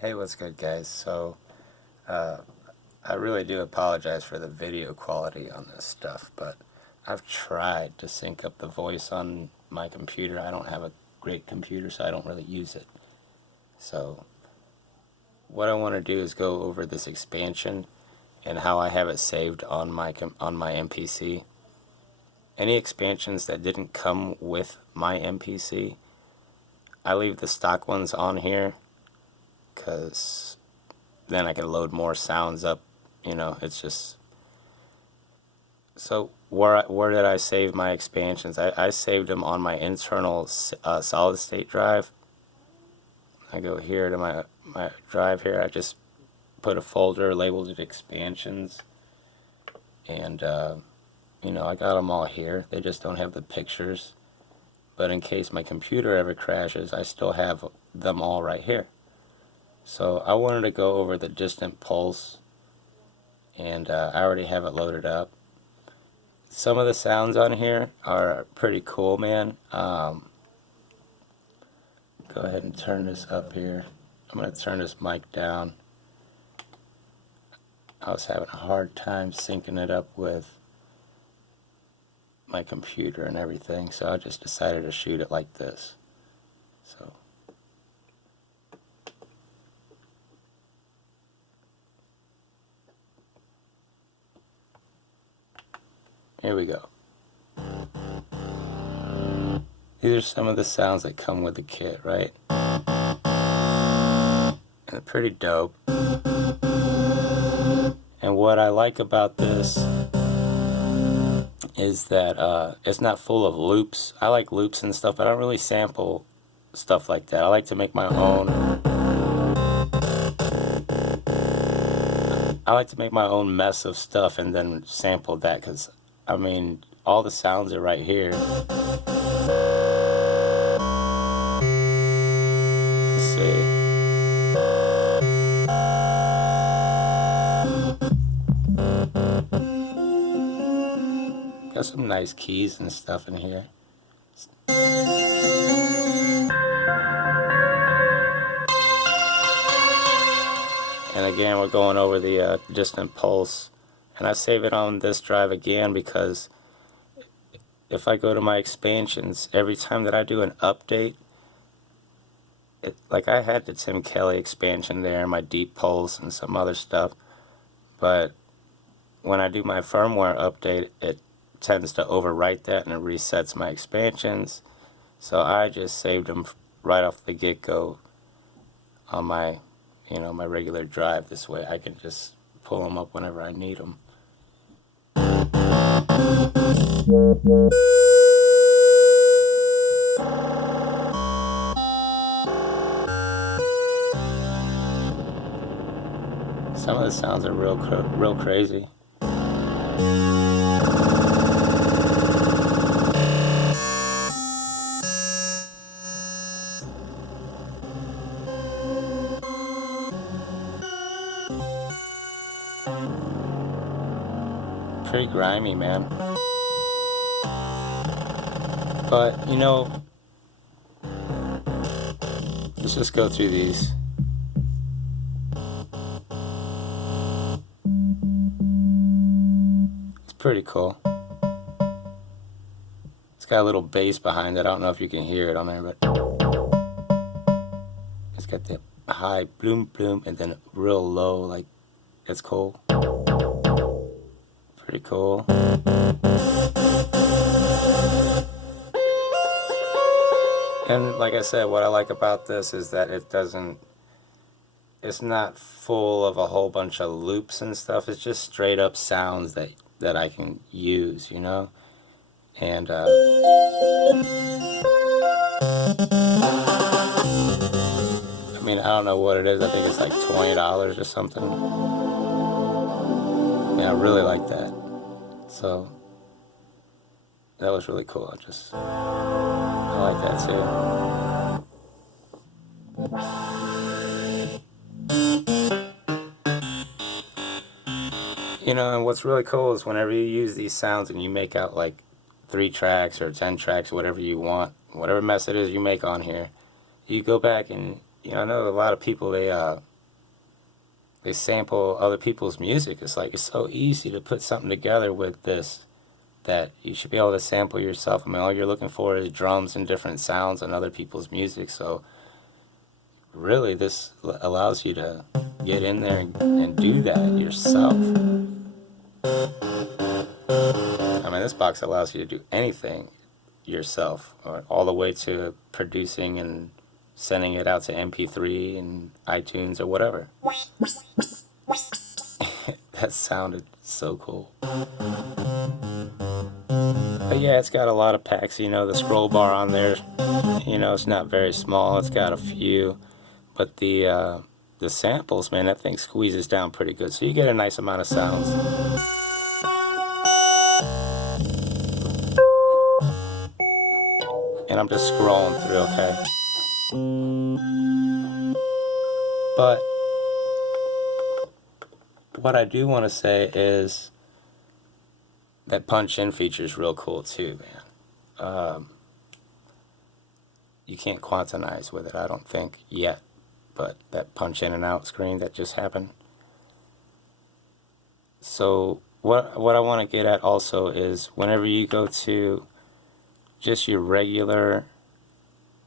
Hey, what's good, guys? So, I really do apologize for the video quality on this stuff, but I've tried to sync up the voice on my computer. I don't have a great computer, so I don't really use it. So, what I want to do is go over this expansion and how I have it saved on my MPC. Any expansions that didn't come with my MPC, I leave the stock ones on here, because then I can load more sounds up. It's just... So where did I save my expansions? I saved them on my internal solid state drive. I go here to my drive here. I just put a folder labeled expansions, and I got them all here. They just don't have the pictures, but in case my computer ever crashes, I still have them all right here. So I wanted to go over the distant pulse, and I already have it loaded up. Some of the sounds on here are pretty cool, man. Go ahead and turn this up here. I'm going to turn this mic down. I was having a hard time syncing it up with my computer and everything, so I just decided to shoot it like this. So here we go. These are some of the sounds that come with the kit, right? And they're pretty dope. And what I like about this is that it's not full of loops. I like loops and stuff, but I don't really sample stuff like that. I like to make my own. I like to make my own mess of stuff and then sample that, because I mean, all the sounds are right here. Let's see. Got some nice keys and stuff in here. And again, we're going over the distant pulse. And I save it on this drive again because if I go to my expansions, every time that I do an update, like I had the Tim Kelly expansion there, my deep pulse and some other stuff, but when I do my firmware update, it tends to overwrite that and it resets my expansions. So I just saved them right off the get-go on my my regular drive. This way I can just pull them up whenever I need them. Some of the sounds are real crazy. Pretty grimy, man. But let's just go through these. It's pretty cool. It's got a little bass behind it. I don't know if you can hear it on there, but it's got the high bloom bloom and then real low, like it's cool. Pretty cool. And like I said, what I like about this is that it's not full of a whole bunch of loops and stuff. It's just straight up sounds that I can use, And I mean, I don't know what it is. I think it's like $20 or something. Yeah, I really like that. So that was really cool. I like that too. And what's really cool is whenever you use these sounds and you make out like 3 tracks or 10 tracks, whatever you want, whatever mess it is you make on here, you go back and, I know a lot of people, they they sample other people's music. It's like, it's so easy to put something together with this that you should be able to sample yourself. I mean, all you're looking for is drums and different sounds on other people's music. So really, this allows you to get in there and do that yourself. I mean, this box allows you to do anything yourself, or all the way to producing and sending it out to MP3 and iTunes or whatever. That sounded so cool. But yeah, it's got a lot of packs. You know, the scroll bar on there, you know, it's not very small. It's got a few. But the samples, man, that thing squeezes down pretty good. So you get a nice amount of sounds. And I'm just scrolling through, okay? But what I do want to say is that punch-in feature is real cool too, man. You can't quantize with it, I don't think, yet. But that punch in and out screen that just happened. So what I want to get at also is whenever you go to just your regular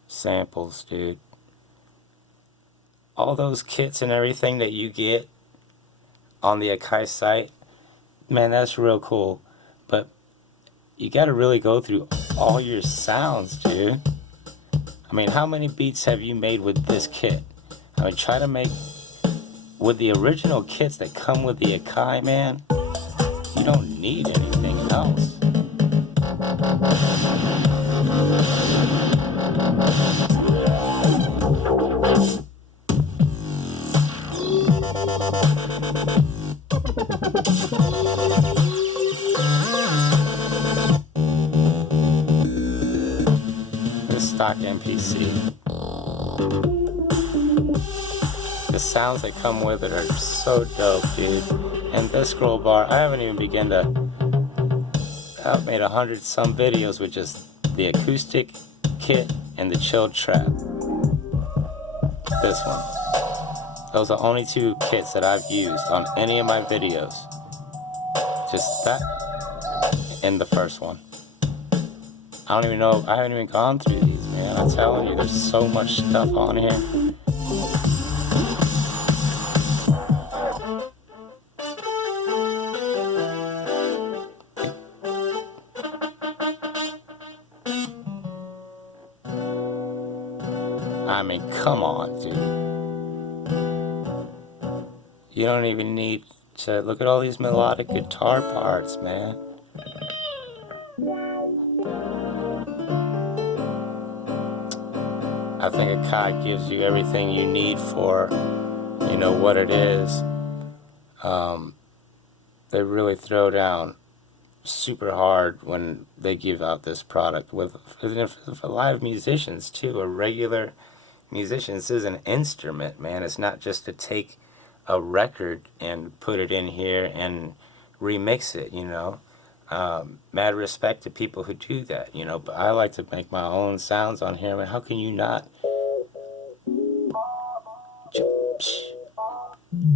samples, dude, all those kits and everything that you get on the Akai site, man, that's real cool. But you got to really go through all your sounds, dude. I mean, how many beats have you made with this kit? I mean, try to make with the original kits that come with the Akai, man. You don't need anything else. This stock MPC. The sounds that come with it are so dope, dude. And this scroll bar, I haven't even begun to... I've made 100 some videos with just the acoustic kit and the chilled trap. This one. Those are only two kits that I've used on any of my videos. Just that and the first one. I don't even know, I haven't even gone through these, man. I'm telling you, there's so much stuff on here. I mean, come on, dude. You don't even need to look at all these melodic guitar parts, man. I think Akai gives you everything you need for, you know, what it is. They really throw down super hard when they give out this product with for live musicians too, or regular musicians. This is an instrument, man. It's not just to take a record and put it in here and remix it, you know. Mad respect to people who do that, you know, but I like to make my own sounds on here. I mean, how can you not?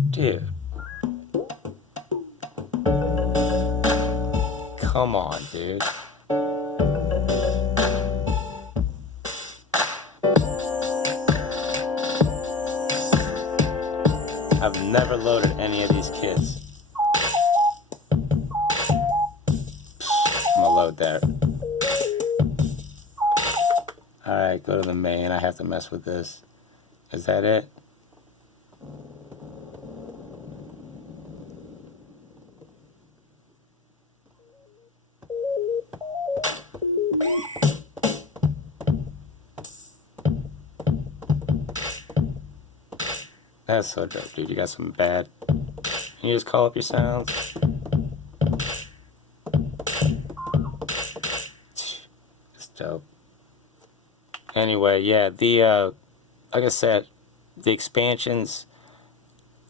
Dude. Come on, dude. I've never loaded any of these kits. I'm gonna load that. Alright, go to the main. I have to mess with this. Is that it? That's so dope, dude. You got some bad... Can you just call up your sounds? It's dope. Anyway, yeah, the, like I said, the expansions,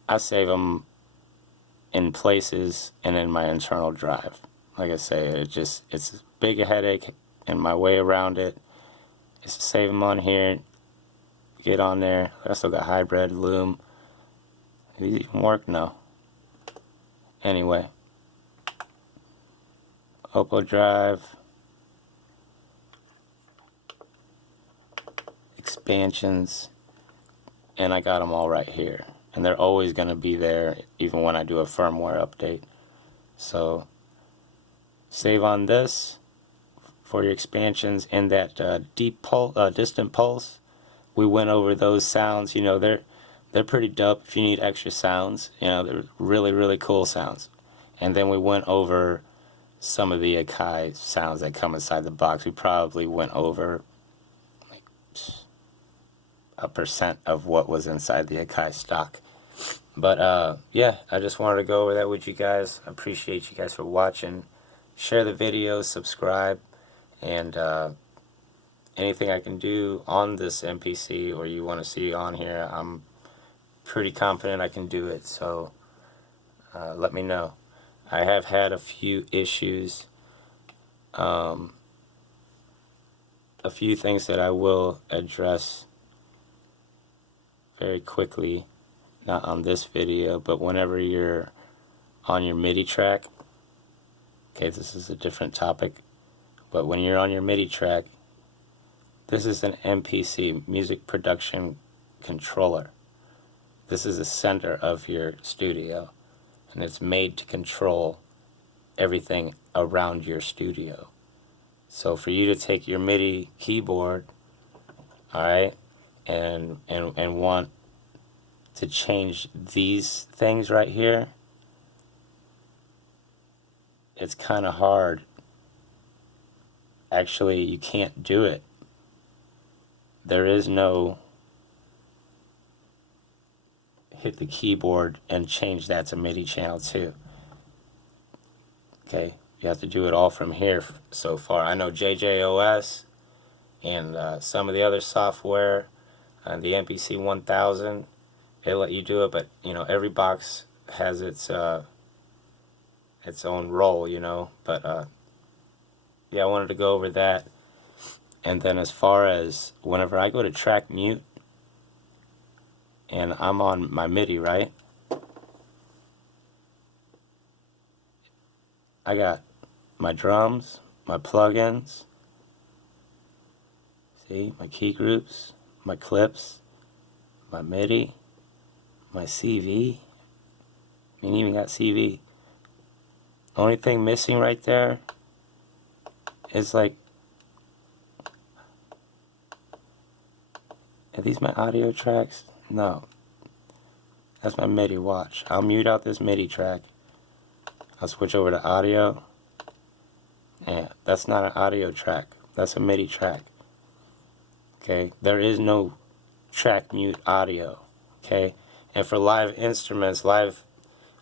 I save them in places and in my internal drive. Like I say, it's a big headache and my way around it is to save them on here, get on there. I still got hybrid, loom, Do these even work? No. Anyway. Popo drive. Expansions. And I got them all right here. And they're always going to be there even when I do a firmware update. So save on this for your expansions. And that distant pulse, we went over those sounds. You know, they're pretty dope if you need extra sounds. You know, they're really, really cool sounds. And then we went over some of the Akai sounds that come inside the box. We probably went over like a % of what was inside the Akai stock. But yeah, I just wanted to go over that with you guys. I appreciate you guys for watching. Share the video, subscribe, and anything I can do on this MPC or you want to see on here, I'm pretty confident I can do it. So let me know. I have had a few issues, a few things that I will address very quickly, not on this video, but whenever you're on your MIDI track. Okay, this is a different topic, but when you're on your MIDI track, this is an MPC, music production controller. This is the center of your studio, and it's made to control everything around your studio. So for you to take your MIDI keyboard, alright, and want to change these things right here, it's kind of hard. Actually, you can't do it. There is no hit the keyboard and change that to MIDI channel 2. Okay, you have to do it all from here so far. I know JJOS and some of the other software, the MPC 1000, they let you do it, but you know, every box has its own role, you know. But yeah, I wanted to go over that. And then as far as whenever I go to track mute and I'm on my MIDI, right, I got my drums, my plugins, see, my key groups, my clips, my MIDI, my CV. I mean, even got CV. The only thing missing right there is like, are these my audio tracks? No. That's my MIDI, watch. I'll mute out this MIDI track. I'll switch over to audio. Yeah, that's not an audio track. That's a MIDI track. Okay, there is no track mute audio. Okay, and for live instruments, live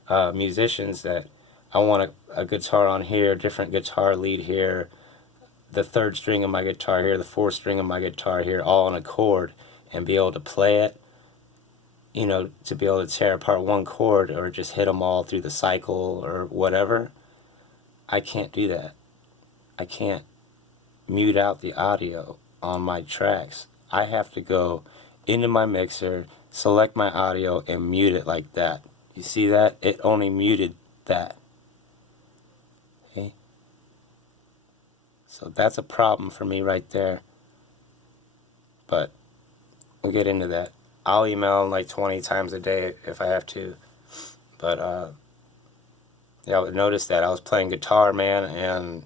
musicians that I want a guitar on here, different guitar lead here, the third string of my guitar here, the fourth string of my guitar here, all on a chord, and be able to play it, you know, to be able to tear apart one chord or just hit them all through the cycle or whatever. I can't do that. I can't mute out the audio on my tracks. I have to go into my mixer, select my audio, and mute it like that. You see that? It only muted that. Okay? So that's a problem for me right there. But we'll get into that. I'll email them like 20 times a day if I have to. But yeah, I would notice that I was playing guitar, man, and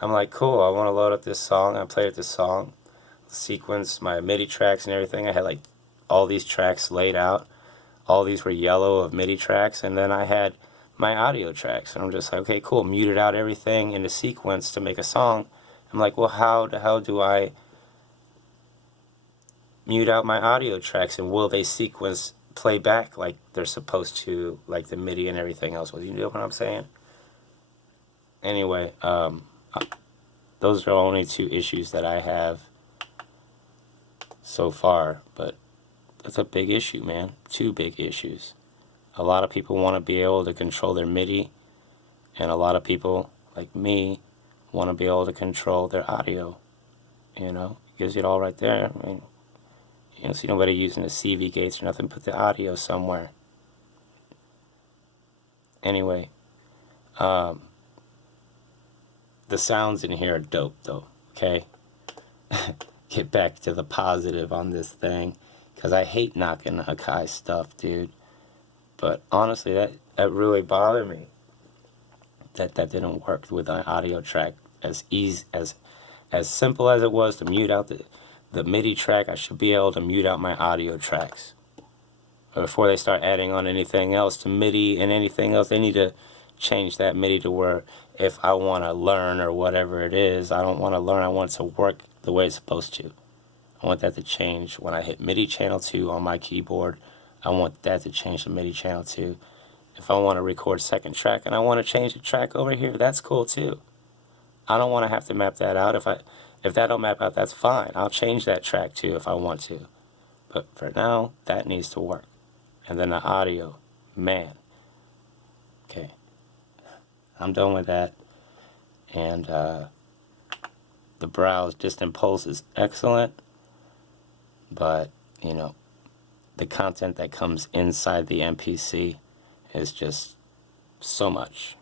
I'm like, cool, I want to load up this song. I played this song, sequence, my MIDI tracks and everything. I had like all these tracks laid out. All these were yellow of MIDI tracks, and then I had my audio tracks. And I'm just like, okay, cool, muted out everything in the sequence to make a song. I'm like, well, how the hell do I mute out my audio tracks, and will they sequence play back like they're supposed to, like the MIDI and everything else? Well, you know what I'm saying? Anyway, those are only 2 issues that I have so far, but that's a big issue, man. 2 big issues. A lot of people want to be able to control their MIDI, and a lot of people, like me, want to be able to control their audio. You know, it gives you it all right there. I mean, you don't see nobody using the CV gates or nothing. Put the audio somewhere. Anyway, the sounds in here are dope though, okay? Get back to the positive on this thing, because I hate knocking Akai stuff, dude. But honestly, that really bothered me. That didn't work with an audio track as easy as simple as it was to mute out the MIDI track. I should be able to mute out my audio tracks. But before they start adding on anything else to MIDI and anything else, they need to change that MIDI to where if I want to learn or whatever it is, I don't want to learn, I want it to work the way it's supposed to. I want that to change when I hit MIDI channel 2 on my keyboard. I want that to change to MIDI channel 2. If I want to record second track and I want to change the track over here, that's cool too. I don't want to have to map that out. If that don't map out, that's fine. I'll change that track too if I want to. But for now, that needs to work. And then the audio, man. Okay, I'm done with that. And the browse distant pulse is excellent, but you know, the content that comes inside the MPC is just so much.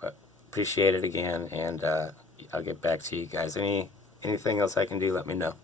But appreciate it again, and I'll get back to you guys. Anything else I can do, let me know.